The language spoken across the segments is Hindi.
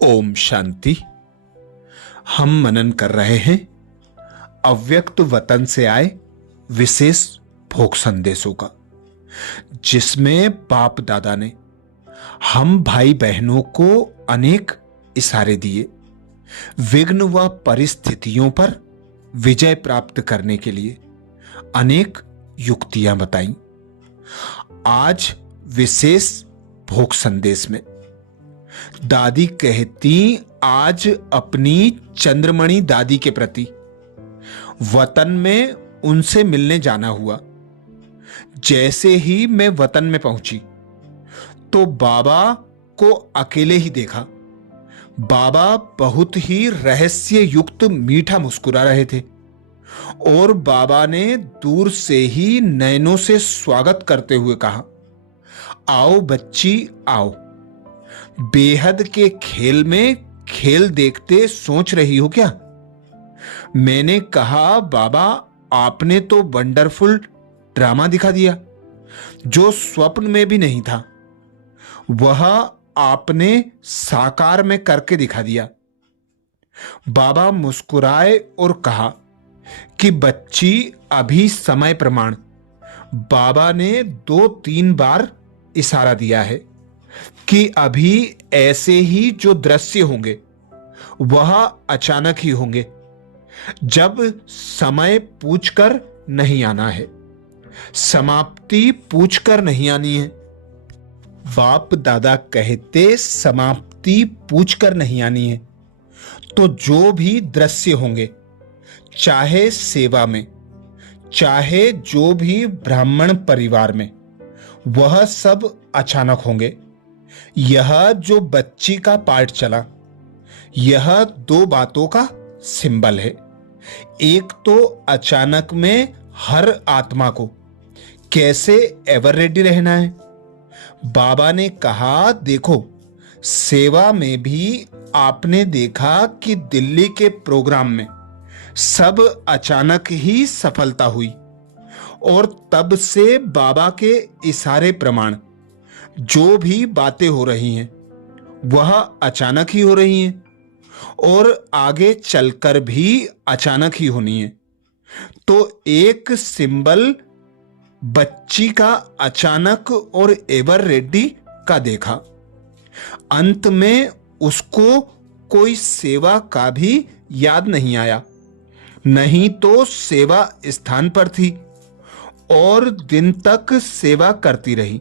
ओम शांति। हम मनन कर रहे हैं अव्यक्त वतन से आए विशेष भोग संदेशों का, जिसमें बाप दादा ने हम भाई बहनों को अनेक इशारे दिए, विघ्न व परिस्थितियों पर विजय प्राप्त करने के लिए अनेक युक्तियां बताई। आज विशेष भोग संदेश में दादी कहती, आज अपनी चंद्रमणि दादी के प्रति वतन में उनसे मिलने जाना हुआ। जैसे ही मैं वतन में पहुंची तो बाबा को अकेले ही देखा। बाबा बहुत ही रहस्य युक्त मीठा मुस्कुरा रहे थे और बाबा ने दूर से ही नयनों से स्वागत करते हुए कहा, आओ बच्ची आओ। बेहद के खेल में खेल देखते सोच रही हो क्या? मैंने कहा, बाबा आपने तो वंडरफुल ड्रामा दिखा दिया जो स्वप्न में भी नहीं था, वह आपने साकार में करके दिखा दिया। बाबा मुस्कुराए और कहा कि बच्ची अभी समय प्रमाण। बाबा ने 2-3 बार इशारा दिया है कि अभी ऐसे ही जो दृश्य होंगे वह अचानक ही होंगे, जब समय पूछकर नहीं आना है, समाप्ति पूछकर नहीं आनी है। बाप दादा कहते समाप्ति पूछकर नहीं आनी है, तो जो भी दृश्य होंगे, चाहे सेवा में, चाहे जो भी ब्राह्मण परिवार में, वह सब अचानक होंगे। यह जो बच्ची का पार्ट चला, यह 2 बातों का सिंबल है। एक तो अचानक में हर आत्मा को कैसे एवर रेडी रहना है। बाबा ने कहा, देखो सेवा में भी आपने देखा कि दिल्ली के प्रोग्राम में सब अचानक ही सफलता हुई और तब से बाबा के इशारे प्रमाण जो भी बातें हो रही हैं वह अचानक ही हो रही हैं और आगे चलकर भी अचानक ही होनी है। तो एक सिंबल बच्ची का अचानक और एवर रेडी का देखा। अंत में उसको कोई सेवा का भी याद नहीं आया, नहीं तो सेवा स्थान पर थी और दिन तक सेवा करती रही।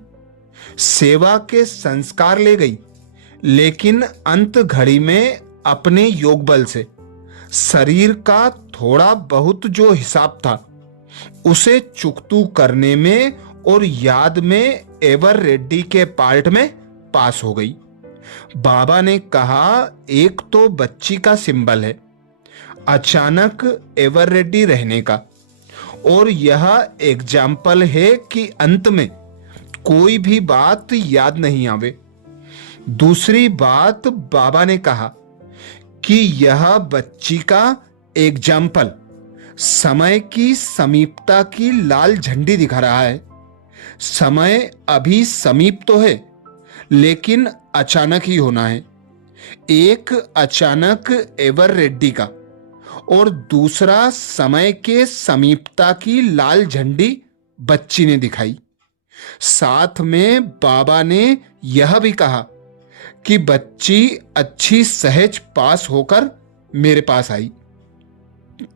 सेवा के संस्कार ले गई, लेकिन अंत घड़ी में अपने योग बल से शरीर का थोड़ा बहुत जो हिसाब था उसे चुकतू करने में और याद में एवर रेडी के पार्ट में पास हो गई। बाबा ने कहा, एक तो बच्ची का सिंबल है अचानक एवर रेडी रहने का, और यह एग्जाम्पल है कि अंत में कोई भी बात याद नहीं आवे। दूसरी बात बाबा ने कहा कि यह बच्ची का एग्जाम्पल समय की समीपता की लाल झंडी दिखा रहा है। समय अभी समीप तो है, लेकिन अचानक ही होना है। एक अचानक एवर रेडी का और दूसरा समय के समीपता की लाल झंडी बच्ची ने दिखाई। साथ में बाबा ने यह भी कहा कि बच्ची अच्छी सहज पास होकर मेरे पास आई।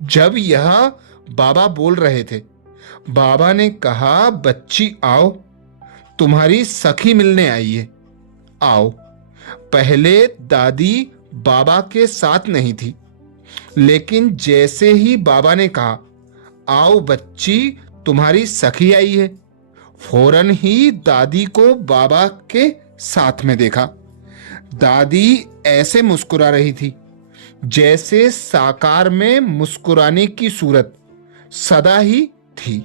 जब यह बाबा बोल रहे थे, बाबा ने कहा, बच्ची आओ, तुम्हारी सखी मिलने आई है, आओ। पहले दादी बाबा के साथ नहीं थी, लेकिन जैसे ही बाबा ने कहा, आओ बच्ची तुम्हारी सखी आई है, फौरन ही दादी को बाबा के साथ में देखा। दादी ऐसे मुस्कुरा रही थी जैसे साकार में मुस्कुराने की सूरत सदा ही थी,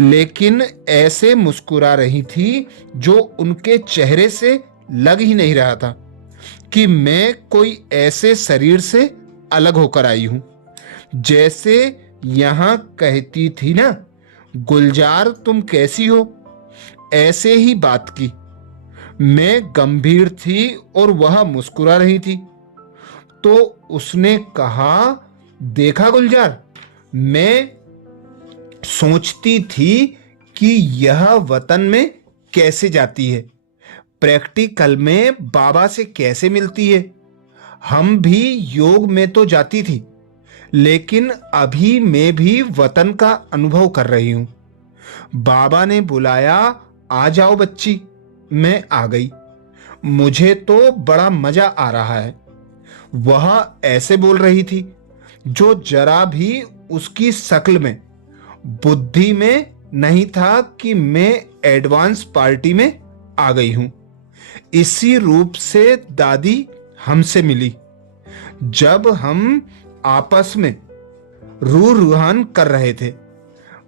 लेकिन ऐसे मुस्कुरा रही थी जो उनके चेहरे से लग ही नहीं रहा था कि मैं कोई ऐसे शरीर से अलग होकर आई हूं। जैसे यहां कहती थी ना, गुलजार तुम कैसी हो, ऐसे ही बात की। मैं गंभीर थी और वह मुस्कुरा रही थी। तो उसने कहा, देखा गुलजार, मैं सोचती थी कि यह वतन में कैसे जाती है, प्रैक्टिकल में बाबा से कैसे मिलती है। हम भी योग में तो जाती थी, लेकिन अभी मैं भी वतन का अनुभव कर रही हूं। बाबा ने बुलाया, आ जाओ बच्ची। मैं आ गई। मुझे तो बड़ा मजा आ रहा है। वह ऐसे बोल रही थी जो जरा भी उसकी शक्ल में, बुद्धि में नहीं था कि मैं एडवांस पार्टी में आ गई हूं। इसी रूप से दादी हमसे मिली जब हम आपस में रू रुहान कर रहे थे।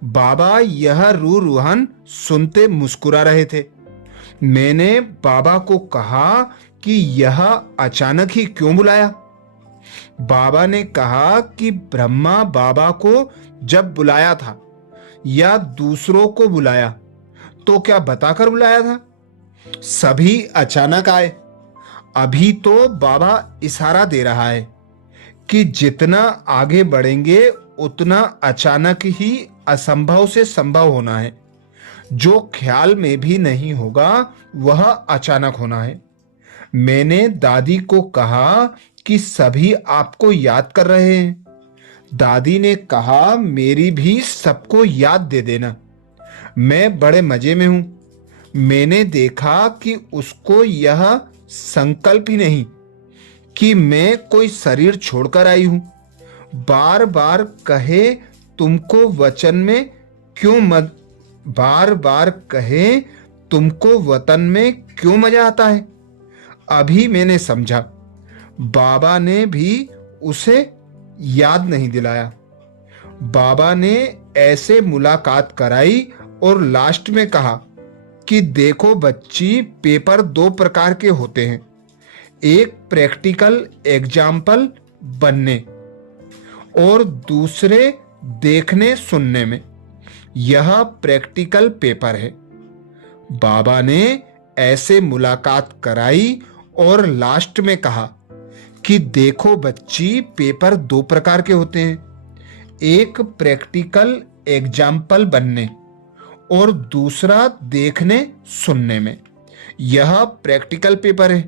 बाबा यह रू रुहान सुनते मुस्कुरा रहे थे। मैंने बाबा को कहा कि यह अचानक ही क्यों बुलाया। बाबा ने कहा कि ब्रह्मा बाबा को जब बुलाया था या दूसरों को बुलाया तो क्या बताकर बुलाया था? सभी अचानक आए। अभी तो बाबा इशारा दे रहा है कि जितना आगे बढ़ेंगे उतना अचानक ही असंभव से संभव होना है। जो ख्याल में भी नहीं होगा वह अचानक होना है। मैंने दादी को कहा कि सभी आपको याद कर रहे हैं। दादी ने कहा, मेरी भी सबको याद दे देना। मैं बड़े मजे में हूं। मैंने देखा कि उसको यह संकल्प ही नहीं कि मैं कोई शरीर छोड़कर आई हूं। बार बार कहे तुमको वचन में क्यों मत बार बार कहे तुमको वतन में क्यों मजा आता है। अभी मैंने समझा, बाबा ने भी उसे याद नहीं दिलाया। बाबा ने ऐसे मुलाकात कराई और लास्ट में कहा कि देखो बच्ची, पेपर दो प्रकार के होते हैं, एक प्रैक्टिकल एग्जाम्पल बनने और दूसरे देखने सुनने में। यह प्रैक्टिकल पेपर है। बाबा ने ऐसे मुलाकात कराई और लास्ट में कहा कि देखो बच्ची, पेपर दो प्रकार के होते हैं, एक प्रैक्टिकल एग्जाम्पल बनने और दूसरा देखने सुनने में। यह प्रैक्टिकल पेपर है,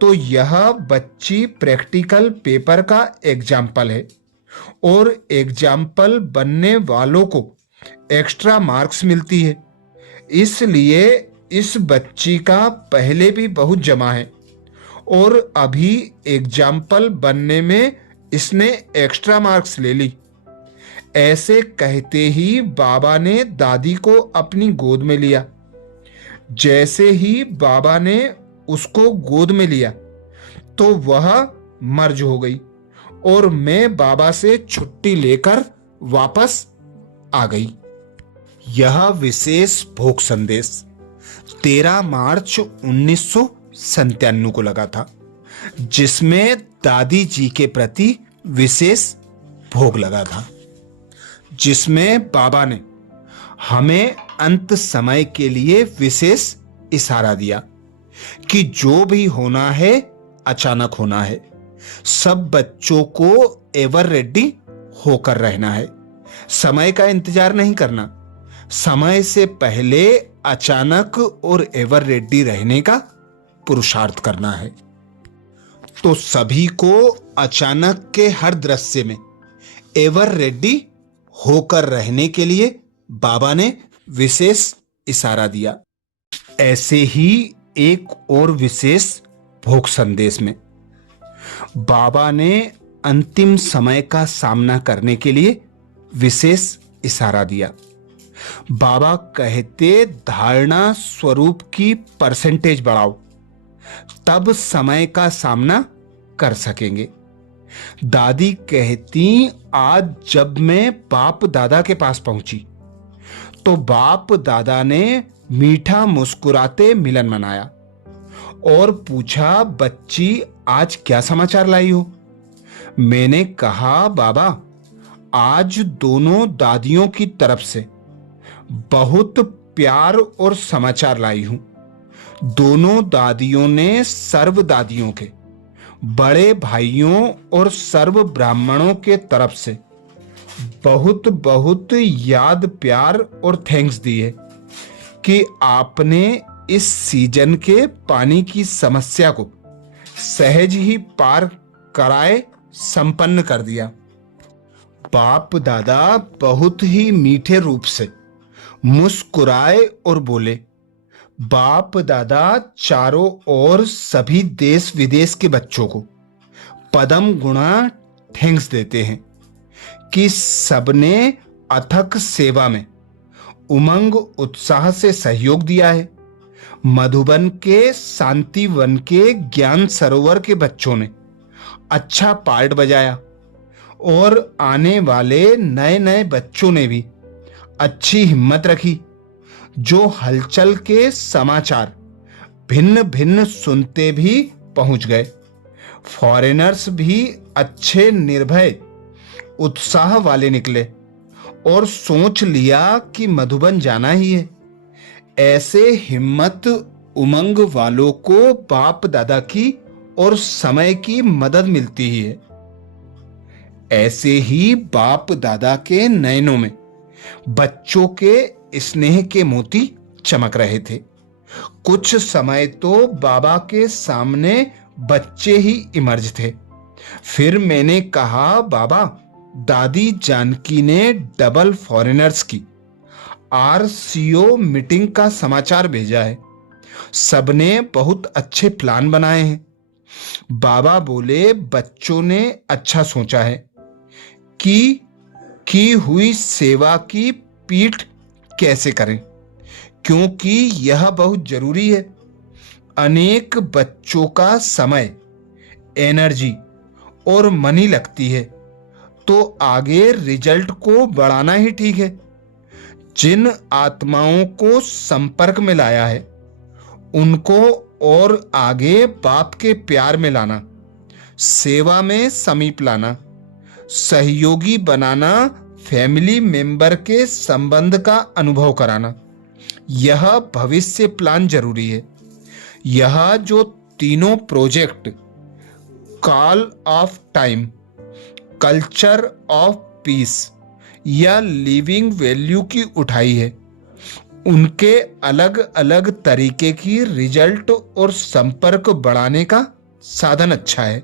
तो यह बच्ची प्रैक्टिकल पेपर का एग्जाम्पल है और एग्जाम्पल बनने वालों को एक्स्ट्रा मार्क्स मिलती है। इसलिए इस बच्ची का पहले भी बहुत जमा है और अभी एग्जाम्पल बनने में इसने एक्स्ट्रा मार्क्स ले ली। ऐसे कहते ही बाबा ने दादी को अपनी गोद में लिया। जैसे ही बाबा ने उसको गोद में लिया तो वह मर्ज हो गई और मैं बाबा से छुट्टी लेकर वापस आ गई। यह विशेष भोग संदेश 13 मार्च 1997 को लगा था, जिसमें दादी जी के प्रति विशेष भोग लगा था, जिसमें बाबा ने हमें अंत समय के लिए विशेष इशारा दिया कि जो भी होना है अचानक होना है। सब बच्चों को एवर रेडी होकर रहना है। समय का इंतजार नहीं करना। समय से पहले अचानक और एवर रेडी रहने का पुरुषार्थ करना है। तो सभी को अचानक के हर दृश्य में एवर रेडी होकर रहने के लिए बाबा ने विशेष इशारा दिया। ऐसे ही एक और विशेष भोग संदेश में बाबा ने अंतिम समय का सामना करने के लिए विशेष इशारा दिया। बाबा कहते, धारणा स्वरूप की परसेंटेज बढ़ाओ, तब समय का सामना कर सकेंगे। दादी कहती, आज जब मैं बाप दादा के पास पहुंची तो बाप दादा ने मीठा मुस्कुराते मिलन मनाया और पूछा, बच्ची आज क्या समाचार लाई हो? मैंने कहा, बाबा आज दोनों दादियों की तरफ से बहुत प्यार और समाचार लाई हूं। दोनों दादियों ने सर्व दादियों के, बड़े भाइयों और सर्व ब्राह्मणों के तरफ से बहुत बहुत याद, प्यार और थैंक्स दिए कि आपने इस सीजन के पानी की समस्या को सहज ही पार कराए संपन्न कर दिया। बाप दादा बहुत ही मीठे रूप से मुस्कुराए और बोले, बाप दादा चारों ओर सभी देश विदेश के बच्चों को पदम गुणा थैंक्स देते हैं कि सबने अथक सेवा में उमंग उत्साह से सहयोग दिया है। मधुबन के शांति वन के ज्ञान सरोवर के बच्चों ने अच्छा पार्ट बजाया और आने वाले नए नए बच्चों ने भी अच्छी हिम्मत रखी, जो हलचल के समाचार भिन्न भिन्न सुनते भी पहुंच गए। फॉरेनर्स भी अच्छे निर्भय उत्साह वाले निकले और सोच लिया कि मधुबन जाना ही है। ऐसे हिम्मत उमंग वालों को बाप दादा की और समय की मदद मिलती ही है। ऐसे ही बाप दादा के नयनों में बच्चों के स्नेह के मोती चमक रहे थे। कुछ समय तो बाबा के सामने बच्चे ही इमर्ज थे। फिर मैंने कहा, बाबा, दादी जानकी ने डबल फॉरेनर्स की आरसीओ मीटिंग का समाचार भेजा है। सबने बहुत अच्छे प्लान बनाए हैं। बाबा बोले, बच्चों ने अच्छा सोचा है कि की हुई सेवा की पीठ कैसे करें, क्योंकि यह बहुत जरूरी है। अनेक बच्चों का समय, एनर्जी और मनी लगती है, तो आगे रिजल्ट को बढ़ाना ही ठीक है। जिन आत्माओं को संपर्क में लाया है उनको और आगे बाप के प्यार में लाना, सेवा में समीप लाना, सहयोगी बनाना, फैमिली मेंबर के संबंध का अनुभव कराना, यह भविष्य प्लान जरूरी है। यह जो तीनों project call of time, culture of peace या लिविंग वैल्यू की उठाई है, उनके अलग अलग तरीके की रिजल्ट और संपर्क बढ़ाने का साधन अच्छा है,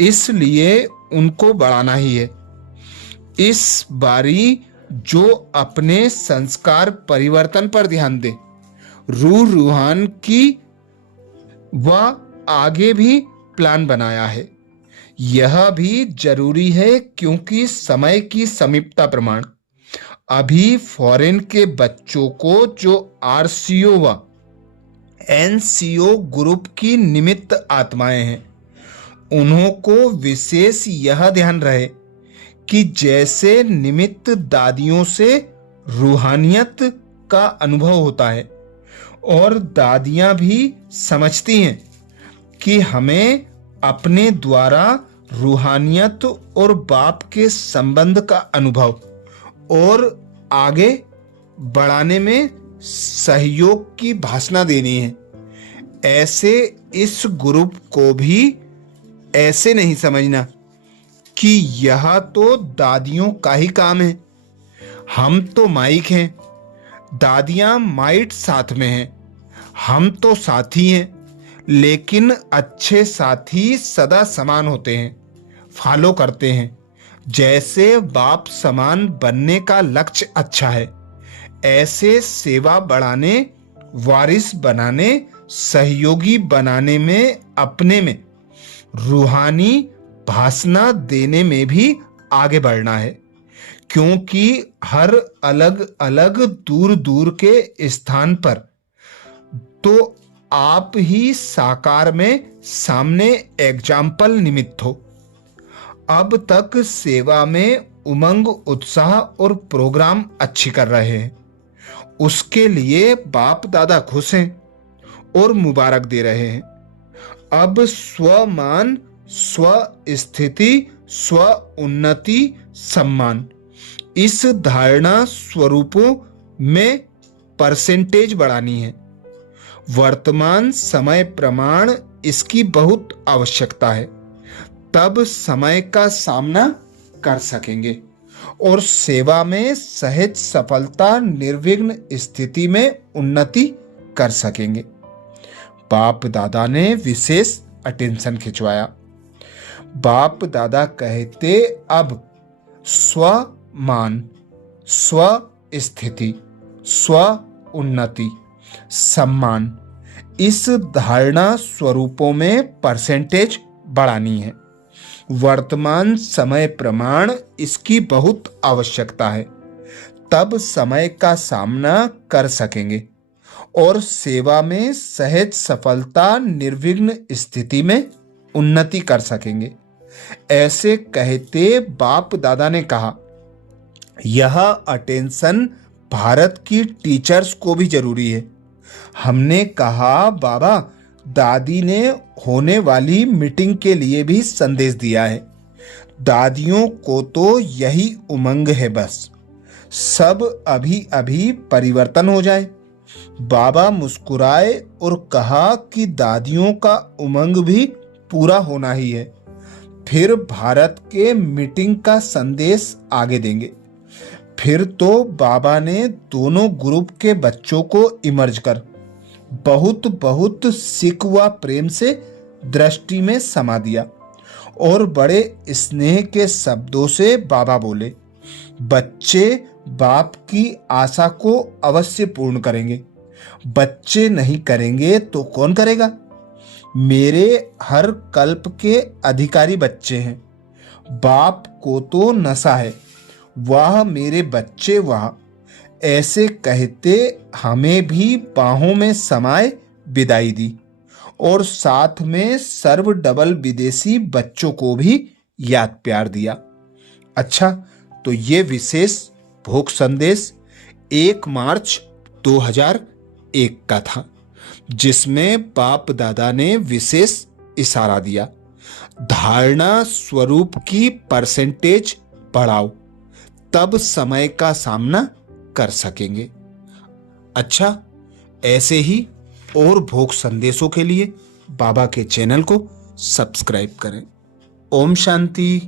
इसलिए उनको बढ़ाना ही है। इस बारी जो अपने संस्कार परिवर्तन पर ध्यान दे, रूह रूहान की वह आगे भी प्लान बनाया है। यह भी जरूरी है क्योंकि समय की समीपता प्रमाण अभी फॉरेन के बच्चों को जो आरसीओ व एनसीओ ग्रुप की निमित्त आत्माएं हैं, उन्हों को विशेष यह ध्यान रहे कि जैसे निमित्त दादियों से रूहानियत का अनुभव होता है और दादियां भी समझती हैं कि हमें अपने द्वारा रूहानियत और बाप के संबंध का अनुभव और आगे बढ़ाने में सहयोग की भाषणा देनी है, ऐसे इस ग्रुप को भी ऐसे नहीं समझना कि यह तो दादियों का ही काम है। हम तो माइक हैं, दादियां माइट साथ में हैं, हम तो साथी हैं, लेकिन अच्छे साथी सदा समान होते हैं, फॉलो करते हैं। जैसे बाप समान बनने का लक्ष्य अच्छा है, ऐसे सेवा बढ़ाने, वारिस बनाने, सहयोगी बनाने में, अपने में रूहानी भाषणा देने में भी आगे बढ़ना है, क्योंकि हर अलग अलग दूर दूर के स्थान पर तो आप ही साकार में सामने एग्जाम्पल निमित्त हो। अब तक सेवा में उमंग, उत्साह और प्रोग्राम अच्छी कर रहे हैं, उसके लिए बाप दादा खुश हैं और मुबारक दे रहे हैं। अब स्वमान, स्व स्थिति, स्व उन्नति, सम्मान, इस धारणा स्वरूपों में परसेंटेज बढ़ानी है। वर्तमान समय प्रमाण इसकी बहुत आवश्यकता है, तब समय का सामना कर सकेंगे और सेवा में सहज सफलता निर्विघ्न स्थिति में उन्नति कर सकेंगे। बाप दादा ने विशेष अटेंशन खिंचवाया। बाप दादा कहते, अब स्वमान, स्व स्थिति, स्व उन्नति, सम्मान, इस धारणा स्वरूपों में परसेंटेज बढ़ानी है। वर्तमान समय प्रमाण इसकी बहुत आवश्यकता है, तब समय का सामना कर सकेंगे और सेवा में सहज सफलता निर्विघ्न स्थिति में उन्नति कर सकेंगे। ऐसे कहते बाप दादा ने कहा, यह अटेंशन भारत की टीचर्स को भी जरूरी है। हमने कहा, बाबा दादी ने होने वाली मीटिंग के लिए भी संदेश दिया है। दादियों को तो यही उमंग है, बस सब अभी अभी परिवर्तन हो जाए। बाबा मुस्कुराए और कहा कि दादियों का उमंग भी पूरा होना ही है, फिर भारत के मीटिंग का संदेश आगे देंगे। फिर तो बाबा ने दोनों ग्रुप के बच्चों को इमर्ज कर बहुत बहुत सिक व प्रेम से दृष्टि में समा दिया और बड़े स्नेह के शब्दों से बाबा बोले, बच्चे बाप की आशा को अवश्य पूर्ण करेंगे। बच्चे नहीं करेंगे तो कौन करेगा? मेरे हर कल्प के अधिकारी बच्चे हैं। बाप को तो नशा है, वह मेरे बच्चे वह। ऐसे कहते हमें भी बाहों में समाये विदाई दी और साथ में सर्व डबल विदेशी बच्चों को भी याद प्यार दिया। अच्छा, तो ये विशेष भोग संदेश 1 मार्च 2001 का था, जिसमें बाप दादा ने विशेष इशारा दिया, धारणा स्वरूप की परसेंटेज बढ़ाओ, तब समय का सामना कर सकेंगे। अच्छा, ऐसे ही और भोग संदेशों के लिए बाबा के चैनल को सब्सक्राइब करें। ओम शांति।